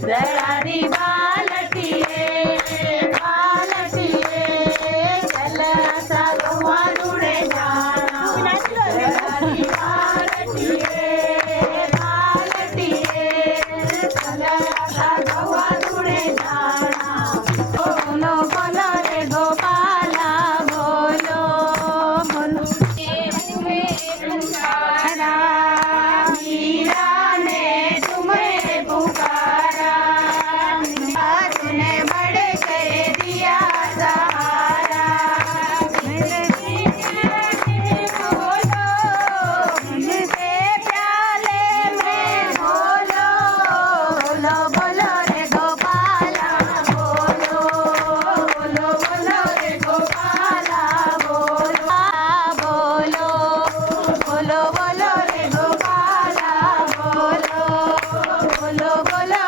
जळारी बालटिये बालटिये चल असा गवा जुड़े जाना जळारी बालटिये बालटिये चल असा गवा जुड़े जाना बोलो बोलो रे गोपाला बोलो बोलो पुकारा मीरा ने तुम्हें पुकारा तूने बढ़ कर दिया सहारा बोलो मुझसे प्याले में बोलो बोलो बोलो रे गोपाला बोलो बोलो बोलो रे गोपाला बोलो बोलो बोलो बोलो रे गोपाला बोलो बोलो बोलो